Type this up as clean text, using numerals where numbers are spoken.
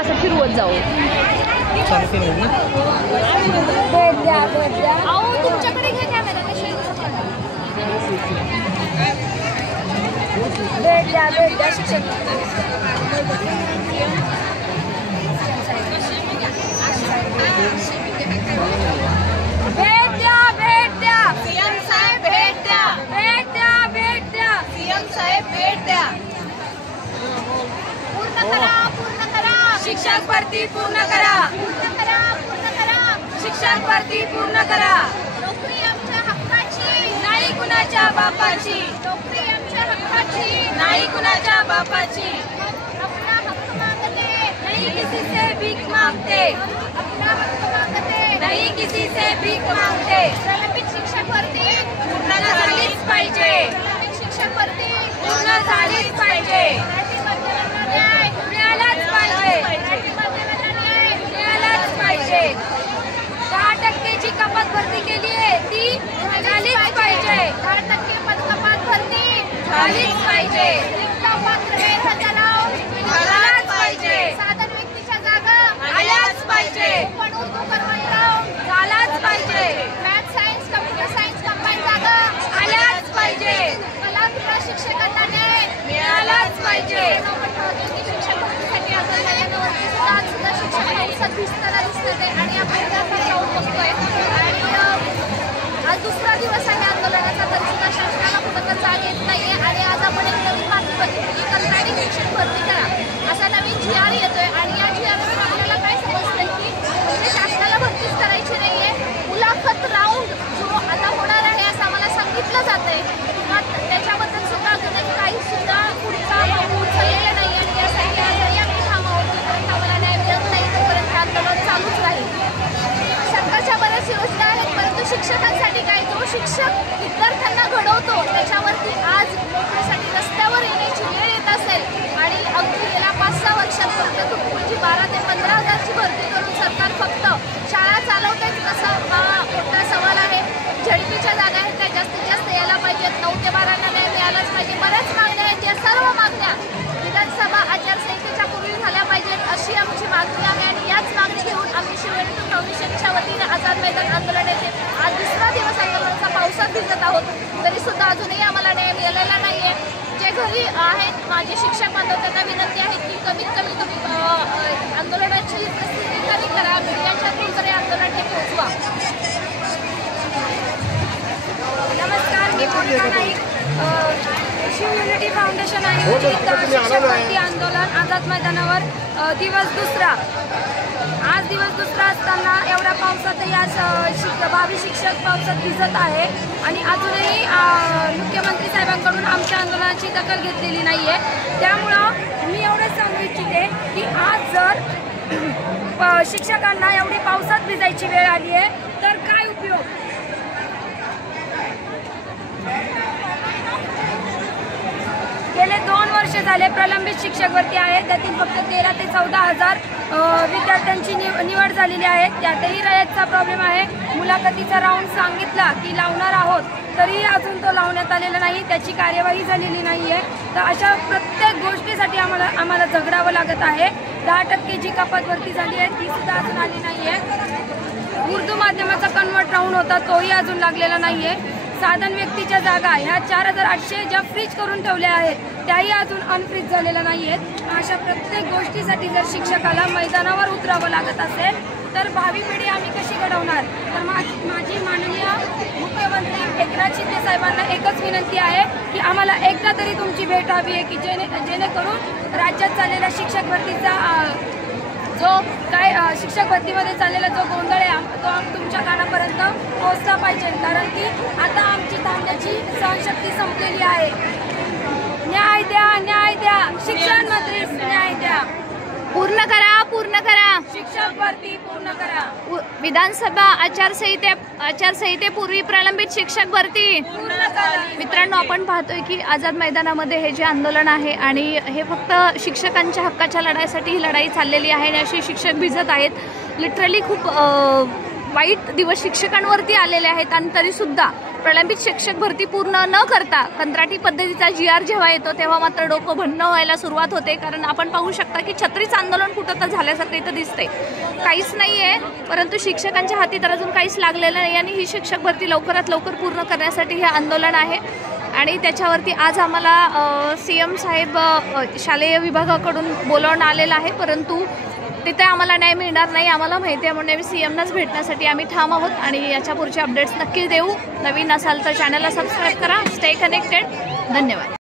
असं फिरवत जाऊ। अहो तुमच्याकडे घे कॅमेरा भेट द्या शिक्षक। भेट द्या सीएम साहेब, भेट द्या सीएम साहेब, भेट द्या। पूर्ण करा शिक्षक भरती, पूर्ण करा शिक्षक भरती, पूर्ण करा। नोकरी आमच्या हक्काची, नाही कुणाच्या बापाची। नोकरी आमच्या हक्काची, नाही कुणाच्या बापाची। अपना हक्क मांगते, नहीं किसी से भीख मांगते। अपना हक्क मांगते, नहीं किसी से भीख मांगते। प्रलंबित शिक्षक भरती पूर्ण झालीच पाहिजे। प्रलंबित शिक्षक भरती पूर्ण झालीच पाहिजे। मिळालाच पाहिजे। 10% ची कपात भरती केली आहे, ती झालीच पाहिजे। 10% पद कपात भरती झालीच पाहिजे। रिक्त पात्र झालाच पाहिजे। साधारण व्यक्तीच्या जागा आल्याच पाहिजे। पण उर्दू कर्मचारी झालाच पाहिजे। Math science, computer science combine जागा आल्याच पाहिजे। कला क्रीडा शिक्षकांना न्याय मिळालाच पाहिजे। शिक्षक भरतीसाठी आपण सुद्धा शिक्षकांचा विस्तार दिसत आहे आणि आपण जाऊन बघतोय। आणि आज दुसरा दिवस आहे आंदोलनाचा, तरी सुद्धा शासनाला कुठं तर जाग येत नाहीये। आणि आज आपण एक नवीन बातमी बघितली की कंत्राटी शिक्षक भरती करा असा नवीन GR येतोय। आणि या GRवरून आपल्याला काय समजतंय की म्हणजे शासनाला भरतीच करायची नाहीये। मुलाखत राऊंड जो आता होणार आहे असं आम्हाला सांगितलं जातंय, त्याच्याबद्दल सुद्धा अजूनही काही सुद्धा पुढचा उचललेलं नाही। आणि यासाठी आजही आम्ही थांबावं, जोपर्यंत आम्हाला न्याय मिळत नाही तोपर्यंत आंदोलन चालूच राहील। सरकारच्या बऱ्याच योजना आहेत, परंतु शिक्षकांसाठी काय, जो शिक्षक विद्यार्थ्यांना घडवतो त्याच्यावरती आज नोकरीसाठी रस्त्यावर येण्याची वेळ येत असेल आणि अगदी गेल्या 5-6 वर्षांपर्यंत म्हणजे 12 ते 15 हजारची भरती करून सरकार फक्त शाळा चालवतेच कसं हा मोठा सवाल आहे। झडपीच्या जागा आहेत त्या जास्तीत जास्त यायला पाहिजेत। 9 ते 12 न्याय मिळालाच पाहिजे। बऱ्याच मागण्या आहेत, या सर्व मागण्या विधानसभा आचारसंहितेच्या पूर्वी झाल्या पाहिजेत अशी आमची मागणी आहे। आणि याच मागणी घेऊन आम्ही शिवसेना फाउंडेशनच्या वतीने आझाद मैदान आंदोलन येथे आज दुसरा दिवस आंदोलनाचा पावसात भिजत आहोत, तरी सुद्धा अजूनही आम्हाला न्याय मिळालेला नाहीये। जे घरी आहेत माझे शिक्षक बांधव त्यांना विनंती आहे की कमीत कमी आंदोलनाची प्रसिद्धी कमी करा, मीडियाच्या थ्रू तरी आंदोलन हे पोहोचवा। नमस्कार, मी मोनिका नाईक, शिव युनिटी फाउंडेशन आयोजित शिक्षक भरती आंदोलन आझाद मैदानावर दिवस दुसरा। आज दिवस दुसरा असताना एवढ्या पावसातही आज भावी शिक्षक पावसात भिजत आहे आणि अजूनही मुख्यमंत्री साहेबांकडून आमच्या आंदोलनाची दखल घेतलेली नाही आहे। त्यामुळं मी एवढंच सांगू इच्छिते की आज जर शिक्षकांना एवढी पावसात भिजायची वेळ आली आहे तर काय उपयोग। गेले 2 वर्ष झाले प्रलंबित शिक्षक भरती आहे, त्यातील फक्त 13 ते 14 हजार विद्यार्थ्यांची निवड झालेली आहे। त्यातही रयतचा प्रॉब्लेम आहे। मुलाखतीचा राऊंड सांगितला की लावणार आहोत, तरी अजून तो लावण्यात आलेला नाही, त्याची कार्यवाही झालेली नाही आहे। तर अशा प्रत्येक गोष्टीसाठी आम्हाला झगडावं लागत आहे। 10% जी कपात भरती झाली आहे ती सुद्धा अजून आली नाही आहे। उर्दू माध्यमाचा कन्वर्ट राऊंड होता तोही अजून लागलेला नाही आहे। साधारण व्यक्तीच्या जागा ह्या 4800 ज्या फ्रीज करून ठेवल्या आहेत त्याही अजून अनफ्रीज झालेल्या नाही आहेत। अशा प्रत्येक गोष्टीसाठी जर शिक्षकाला मैदानावर उतरावं लागत असेल तर भावी पिढी आम्ही कशी घडवणार। तर माझी माननीय मुख्यमंत्री एकनाथ शिंदे साहेबांना एकच विनंती आहे की आम्हाला एकदा तरी तुमची भेट हवी आहे की जेणेकरून राज्यात चाललेला शिक्षक भरतीचा जो काय शिक्षक भरतीमध्ये चाललेला जो गोंधळ आहे तो तुमच्या कानापर्यंत पोहोचला पाहिजे। कारण की आता आमची थांबण्याची सहनशक्ती संपलेली आहे। न्याय द्या शिक्षण मंत्री, न्याय द्या। पूर्ण करा शिक्षक भरती पूर्ण करा। विधानसभा आचारसंहितेपूर्वी प्रलंबित शिक्षक भरती पूर्ण करा। मित्रांनो, आपण पाहतोय की आझाद मैदानामध्ये हे जे आंदोलन आहे आणि हे फक्त शिक्षकांच्या हक्काच्या लढाईसाठी ही लढाई चाललेली आहे आणि असे शिक्षक भिजत आहेत। लिटरली खूप वाईट दिवस शिक्षकांवरती आलेले आहेत आणि तरीसुद्धा प्रलंबित शिक्षक भरती पूर्ण न करता कंत्राटी पद्धतीचा GR जेव्हा येतो तेव्हा मात्र डोकं भन्न व्हायला सुरुवात होते. कारण आपण पाहू शकता की छत्रीचं आंदोलन कुठं तर झाल्यासारखं इथं दिसते. काहीच नाही आहे, परंतु शिक्षकांच्या हाती तर अजून काहीच लागलेलं नाही आणि ही शिक्षक भरती लवकरात लवकर पूर्ण करण्यासाठी हे आंदोलन आहे. आणि त्याच्यावरती आज आम्हाला CM साहेब शालेय विभागाकडून बोलावणं आलेलं आहे, परंतु तिथे आम्हाला न्याय मिळणार नाही. आम्हाला माहिती आहे म्हणून CMनाच भेटण्यासाठी आम्ही ठाम आहोत आणि याच्या पुढचे अपडेट्स नक्की देऊ. नवीन असाल तर चॅनलला सबस्क्राईब करा. Stay connected. धन्यवाद.